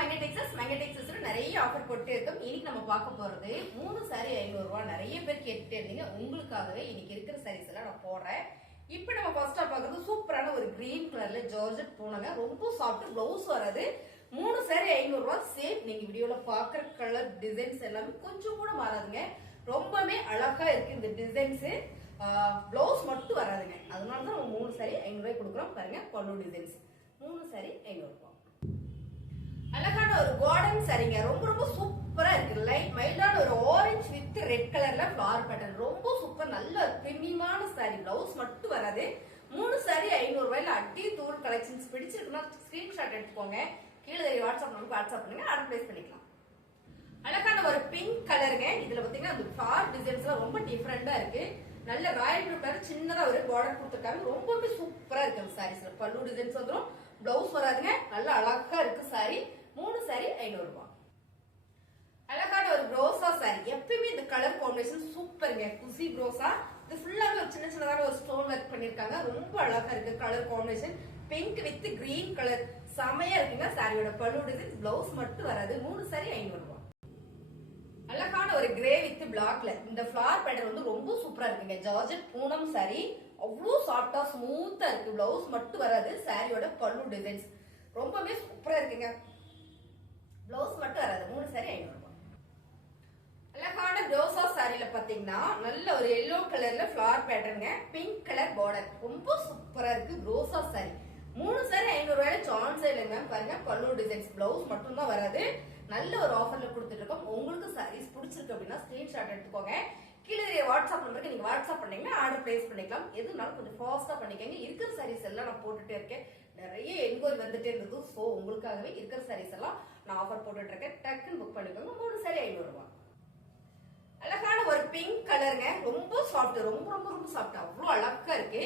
மெங்கடெக்ஸஸ் மெங்கடெக்ஸஸ்ல நிறைய ஆஃபர் போட்டு இருக்கோம். இன்னைக்கு நம்ம பார்க்க போறது மூணு சாரி ஐநூறு ரூபா நிறைய பேர் கேட்டுட்டே இருந்தீங்க உங்களுக்காகவே இன்னைக்கு இருக்கிற சாரீஸ் எல்லாம் நான் போடுறேன். இப்போ நம்ம ஃபர்ஸ்டா பார்க்கறது சூப்பரான ஒரு கிரீன் கலர்ல ஜார்ஜெட் பூனங்க. ரொம்ப சாஃப்ட் பிளவுஸ் வராது. மூணு சாரி ஐநூறு ரூபா சேம் நீங்க வீடியோல பாக்குற கலர் டிசைன்ஸ் எல்லாமே கொஞ்சம் கூட மாறாதுங்க. ரொம்பவே அழகா இருக்கு இந்த டிசைன்ஸ் பிளவுஸ் மட்டும் வராதுங்க. அதனால தான் நம்ம மூணு சாரி ஐநூறு ரூபாய் கொடுக்குறோம். பாருங்க பல்லு டிசைன்ஸ் மூணு சாரி ஐநூறு அழகான ஒரு கார்டன் சரிங்க. ரொம்ப ரொம்ப சூப்பரா இருக்கு. லைட் மைல்டான ஒரு ஆரஞ்சு வித் ரெட் கலர்ல ஃபிளவர் பேட்டர்ன் ரொம்ப சூப்பர். நல்ல பிரிமியமான சாரி பிளவுஸ் மட்டும் வராது. மூணு சாரி ஐநூறு ரூபாயில அடி தூள் கலெக்ஷன்ஸ் பிடிச்சிருக்குன்னா ஸ்கிரீன்ஷாட் எடுத்துக்கோங்க. கீழே வாட்ஸ்அப் நம்பருக்கு வாட்ஸ்அப் பண்ணுங்க. ஆர்டர் பிளேஸ் பண்ணிக்கலாம். அழகான ஒரு பிங்க் கலருங்க இதுல பாத்தீங்கன்னா அந்த டிசைன்ஸ் டிசைன்ஸ்லாம் ரொம்ப டிஃப்ரெண்டா இருக்கு. நல்ல ராயல் ப்ளூ கலர் சின்னதா ஒரு பார்டர் கொடுத்துருக்காங்க. ரொம்பவே சூப்பரா இருக்கு அந்த சாரீஸ்ல பல்லு டிசைன்ஸ் வந்துடும் பிளவுஸ் வராதுங்க. நல்ல அழகா இருக்கு சாரி மூணு சாரி ஐநூறு ரூபாய் அழகான ஒரு ரோசா சாரி எப்பயுமே இந்த கலர் காம்பினேஷன் சூப்பருங்க குசி ப்ரோஸா இது ஃபுல்லாவே ஒரு சின்ன சின்னதான ஒரு ஸ்டோன் ஒர்க் பண்ணிருக்காங்க. ரொம்ப அழகா இருக்கு. Colour combination pink with green colour செமையா இருக்குங்க. சாரியோட பல்லு டிசைன் பிளவுஸ் மட்டும் வராது. மூணு சாரி ஐநூறு ரூபாய் அழகான ஒரு கிரே வித் பிளாக்ல இந்த ஃபிளார் பேட்டர் வந்து ரொம்ப சூப்பரா இருக்குங்க. ஜார்ஜட் பூனம் சாரி அவ்வளோ சாஃப்டா ஸ்மூத்தா இருக்கு. பிளவுஸ் மட்டும் வராது. சாரியோட பல்லு டிசைன்ஸ் ரொம்பவே சூப்பரா இருக்குங்க. பிளவுஸ் மட்டும் வராது. மூணு சாரி ஐநூறு சாரியில பாத்தீங்கன்னா நல்ல ஒரு எல்லோ கலர்ல ஃபிளவர் பேட்டர்னுங்க பிங்க் கலர் பார்டர் ரொம்ப சூப்பரா இருக்கு ரோசா சாரி. மூணு சாரி ஐநூறு ரூபாய் சான்ஸ் இல்லைங்க பாருங்க பல்லு டிசைன்ஸ் பிளவுஸ் மட்டும் தான் வராது. நல்ல ஒரு ஆஃபர்ல கொடுத்துட்டு இருக்கோம் உங்களுக்கு சாரீஸ் பிடிச்சிருக்கு அப்படின்னா ஸ்கிரீன்ஷாட் எடுத்துக்கோங்க. கீழே வாட்ஸ்அப் நம்பருக்கு நீங்க வாட்ஸ்அப் பண்ணீங்கன்னா ஆர்டர் பிளேஸ் பண்ணிக்கலாம். எதுனாலும் கொஞ்சம் ஃபாஸ்டா பண்ணிக்கங்க. இருக்கிற சாரீஸ் எல்லாம் நான் போட்டுட்டே இருக்கேன். நிறைய என்கொயரி வந்துட்டே இருந்தது. ஸோ உங்களுக்காகவே இருக்கிற சாரீஸ் எல்லாம் நான் ஆஃபர் போட்டுட்டு இருக்கேன். டக்குன்னு புக் பண்ணிக்கோங்க. மூணு சாரி ஐநூறுரூவா அழகான ஒரு பிங்க் கலருங்க ரொம்ப சாஃப்ட் ரொம்ப ரொம்ப ரொம்ப சாஃப்ட் அவ்வளோ அழகா இருக்கு.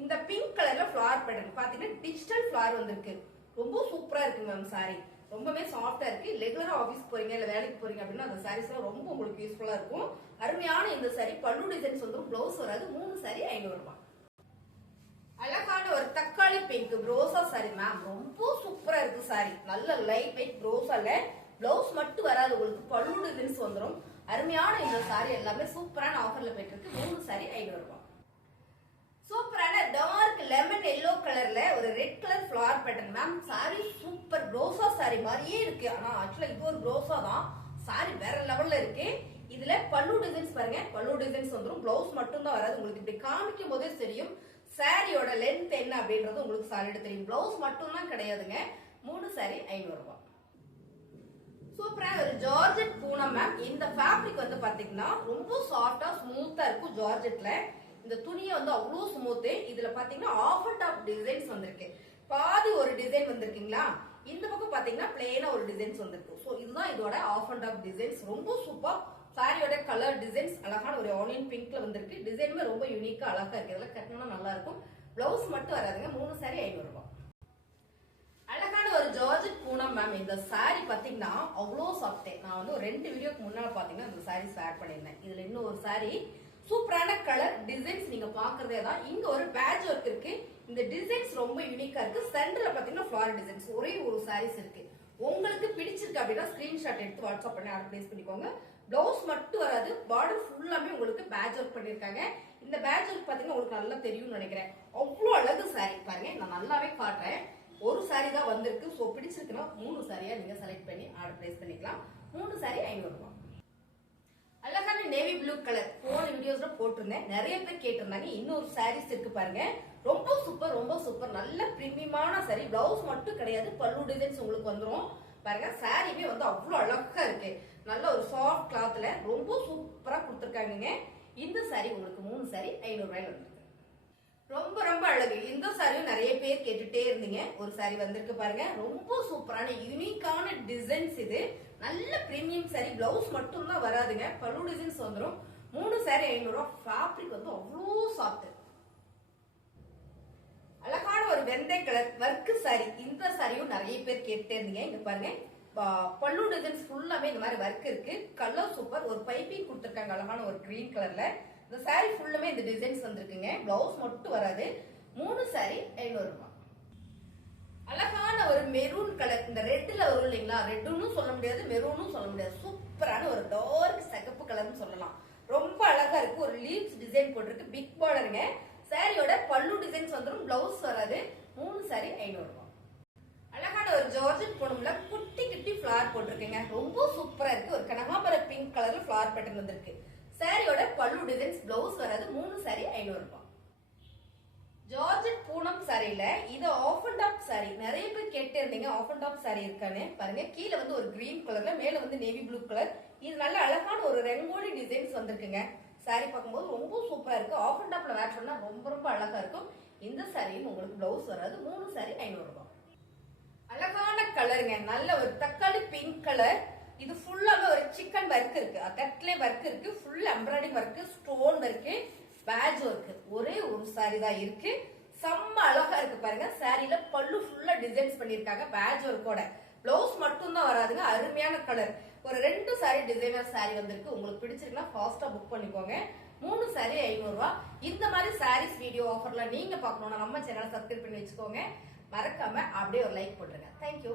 இந்த பிங்க் கலர்ல ஃபிளவர் பேட்டர்ன் பாத்தீங்கன்னா டிஜிட்டல் ஃபிளவர் வந்திருக்கு. ரொம்ப சூப்பரா இருக்கு மேம் சாரி ரொம்பவே சாஃப்டா இருக்கு. ரெகுலரா ஆபீஸ் போறீங்க இல்ல வேலைக்கு போறீங்க அப்படின்னா அந்த சாரீஸ் எல்லாம் ரொம்ப உங்களுக்கு யூஸ்ஃபுல்லா இருக்கும். அருமையான இந்த சாரி பல்லு டிசைன்ஸ் வந்துடும் பிளவுஸ் வராது. மூணு சாரி ஐநூறு ரூபாய் அழகான ஒரு தக்காளி பிங்க் ப்ரோசா சாரி மேம் ரொம்ப சூப்பரா இருக்கு சாரி நல்ல லைட் வெயிட் ப்ரோசால பிளவுஸ் மட்டும் வராது. உங்களுக்கு பல்லு டிசைன்ஸ் வந்துடும் அருமையான இந்த சாரி எல்லாமே சூப்பரான ஆஃபர்ல போயிட்டு இருக்கு மூணு சாரி ஐநூறு ரூபாய். சூப்பரான டார்க் லெமன் எல்லோ கலர்ல ஒரு red colour flower pattern ma'am sari super ரோசா சாரி மாதிரியே இருக்கு. ஆனா ஆக்சுவலா இது ஒரு ரோசா தான். சாரி வேற லெவல்ல இருக்கு. இதுல பல்லு டிசைன்ஸ் பாருங்க. பல்லு டிசைன்ஸ் வந்துடும் பிளவுஸ் மட்டும் தான் வராது. உங்களுக்கு இப்படி காமிக்கும் போதே தெரியும். சாரியோட லென்த் என்ன அப்படின்றது உங்களுக்கு சாரியோட தெரியும். பிளவுஸ் மட்டும் தான் கிடையாதுங்க. மூணு சாரி ஐநூறு ரூபாய். சூப்பராக ஒரு ஜார்ஜெட் பூனம் மேம் இந்த ஃபேப்ரிக் வந்து பார்த்தீங்கன்னா ரொம்ப சாஃப்டா ஸ்மூத்தாக இருக்கும் ஜார்ஜெட்ல இந்த துணியை வந்து அவ்வளோ ஸ்மூத்து இதில் பார்த்தீங்கன்னா ஆஃப் அண்ட் ஆஃப் டிசைன்ஸ் வந்திருக்கு. பாதி ஒரு டிசைன் வந்திருக்குங்களா? இந்த பக்கம் பார்த்தீங்கன்னா பிளேனா ஒரு டிசைன்ஸ் வந்திருக்கு. ஸோ இதுதான் இதோட ஆஃப் அண்ட் ஆஃப் டிசைன்ஸ் ரொம்ப சூப்பர் சாரியோட கலர் டிசைன்ஸ் அழகான ஒரு ஆனியன் பிங்க்ல வந்திருக்கு. டிசைனுமே ரொம்ப யூனிக்காக அழகாக இருக்குது இதெல்லாம் கட்டினா நல்லா இருக்கும். பிளவுஸ் மட்டும் வராதுங்க. மூணு சாரி ஐநூறு ஜார்ஜுக்கு அழகான பூனம் மேம் இந்த சாரி பாத்தீங்கன்னா அவ்வளோ சாப்பிட்டேன் நான் வந்து ஒரு ரெண்டு வீடியோக்கு முன்னால பாத்தீங்கன்னா இந்த சாரீஸ் ஆட் பண்ணியிருந்தேன். இதுல இன்னும் ஒரு சாரி சூப்பரான கலர் டிசைன்ஸ் நீங்க பாக்குறதே தான். இங்க ஒரு பேட்ச் ஒர்க் இருக்கு. இந்த டிசைன்ஸ் ரொம்ப யூனிக்கா இருக்கு. சென்டர்ல பாத்தீங்கன்னா ஃபிளவர் டிசைன்ஸ் ஒரே ஒரு சாரீஸ் இருக்கு. உங்களுக்கு பிடிச்சிருக்கு அப்படின்னா ஸ்கிரீன்ஷாட் எடுத்து வாட்ஸ்அப் பண்ணி ஆர்டர் பிளேஸ் பண்ணிக்கோங்க. பிளவுஸ் மட்டும் வராது. பார்டர் ஃபுல்லாமே உங்களுக்கு பேட்ச் ஒர்க் பண்ணிருக்காங்க இந்த பேட்ச் ஒர்க் பாத்தீங்கன்னா உங்களுக்கு நல்லா தெரியும்னு நினைக்கிறேன். அவ்வளோ அழகு சாரி பாருங்க நான் நல்லாவே காட்டுறேன். ஒரு சாரி தான் வந்திருக்கு. ஸோ பிடிச்சிருக்குன்னா மூணு சாரியா நீங்க செலக்ட் பண்ணி ஆர்டர் பிளேஸ் பண்ணிக்கலாம். மூணு சாரி ஐநூறு ரூபாய். அழகான நேவி ப்ளூ கலர் போன வீடியோஸ்ல போட்டிருந்தேன். நிறைய பேர் கேட்டிருந்தாங்க இன்னொரு சாரீஸ் இருக்கு பாருங்க. ரொம்ப சூப்பர் ரொம்ப சூப்பர் நல்ல பிரீமியமான சாரி பிளவுஸ் மட்டும் கிடையாது பல்லு டிசைன்ஸ் உங்களுக்கு வந்துடும் பாருங்க சாரியுமே வந்து அவ்வளோ அழகா இருக்கு. நல்ல ஒரு சாஃப்ட் கிளாத்ல ரொம்ப சூப்பரா கொடுத்துருக்காங்க இந்த சாரி உங்களுக்கு மூணு சாரி ஐநூறு ரூபாயில வந்திருக்கு. ரொம்ப ரொம்ப அழகு. இந்த சாரியும் நிறைய பேர் கேட்டுட்டே இருந்தீங்க. ஒரு சாரி வந்திருக்கு பாருங்க. ரொம்ப சூப்பரான யூனிக்கான டிசைன்ஸ் இது. நல்ல பிரீமியம் சாரி பிளவுஸ் மட்டும் தான் வராதுங்க. பல்லு டிசைன்ஸ் வந்துடும் மூணு சாரி ஐநூறு ஃபேப்ரிக் வந்து அவ்வளோ சாஃப்ட் அழகான ஒரு வெந்தய கலர் ஒர்க் சாரி இந்த சாரியும் நிறைய பேர் கேட்டுட்டே இருந்தீங்க. இங்க பாருங்க. பல்லு டிசைன்ஸ் ஃபுல்லாமே இந்த மாதிரி ஒர்க் இருக்கு. கலர் சூப்பர் ஒரு பைப்பிங் கொடுத்துருக்காங்க. அழகான ஒரு கிரீன் கலர்ல இந்த சாரி ஃபுல்லுமே இந்த டிசைன்ஸ் வந்திருக்குங்க. பிளவுஸ் மட்டும் வராது. மூணு சாரி ஐநூறு ரூபாய் அழகான ஒரு மெரூன் கலர் இந்த ரெட்டில் வரும் இல்லைங்களா? ரெட்டுன்னு சொல்ல முடியாது மெரூனும் சொல்ல முடியாது. சூப்பரான ஒரு டார்க் சிகப்பு கலர்னு சொல்லலாம். ரொம்ப அழகா இருக்கு. ஒரு லீவ்ஸ் டிசைன் போட்டிருக்கு. பிக் பார்டருங்க சாரியோட பல்லு டிசைன்ஸ் வந்துடும் பிளவுஸ் வராது. மூணு சாரி ஐநூறு ரூபாய் அழகான ஒரு ஜார்ஜட் பொண்ணுல குட்டி குட்டி ஃபிளார் போட்டிருக்குங்க. ரொம்ப சூப்பரா இருக்கு. ஒரு கனகாபர பிங்க் கலர்ல ஃபிளார் பேட்டர்ன் வந்திருக்கு. சாரியோட பல்லு டிசைன்ஸ் பிளவுஸ் வராது மூணு சாரி ஐநூறு ரூபாய் ஜார்ஜட் பூனம் சாரியில இது ஆஃப் அண்ட் டாப் சாரி நிறைய பேர் கேட்டே இருந்தீங்க ஆஃப் அண்ட் டாப் சாரி இருக்கானே பாருங்க கீழே வந்து ஒரு கிரீன் கலர்ல மேல வந்து நேவி ப்ளூ கலர் இது நல்ல அழகான ஒரு ரெங்கோலி டிசைன்ஸ் வந்திருக்குங்க. சாரி பார்க்கும்போது ரொம்ப சூப்பரா இருக்கு. ஆஃப் அண்ட் டாப்ல வேர் பண்ணா ரொம்ப ரொம்ப அழகா இருக்கும். இந்த சாரியும் உங்களுக்கு பிளவுஸ் வராது மூணு சாரி ஐநூறு ரூபாய் அழகான கலருங்க நல்ல ஒரு தக்காளி பிங்க் கலர் இது ஃபுல்லாவே ஒரு சிக்கன் ஒர்க் இருக்கு. கட்லே ஒர்க் இருக்கு. Full embroidery work stone work patch work ஒரே ஒரு சாரி தான் இருக்கு. செம்ம அழகா இருக்கு பாருங்க. சாரியில பல்லு ஃபுல்லா டிசைன்ஸ் பண்ணிருக்காங்க பேட்ச் ஒர்க்கோட பிளவுஸ் மட்டும் தான் வராதுங்க. அருமையான கலர் ஒரு ரெண்டு சாரி டிசைனர் சாரி வந்திருக்கு. உங்களுக்கு பிடிச்சிருக்குன்னா ஃபாஸ்டா புக் பண்ணிக்கோங்க. மூணு சாரி ஐநூறு இந்த மாதிரி சாரீஸ் வீடியோ ஆஃபர்ல நீங்க பார்க்கணும்னா நம்ம சேனலை சப்ஸ்கிரைப் பண்ணி வச்சுக்கோங்க. மறக்காம அப்படியே ஒரு லைக் போட்டுருங்க. தேங்க்யூ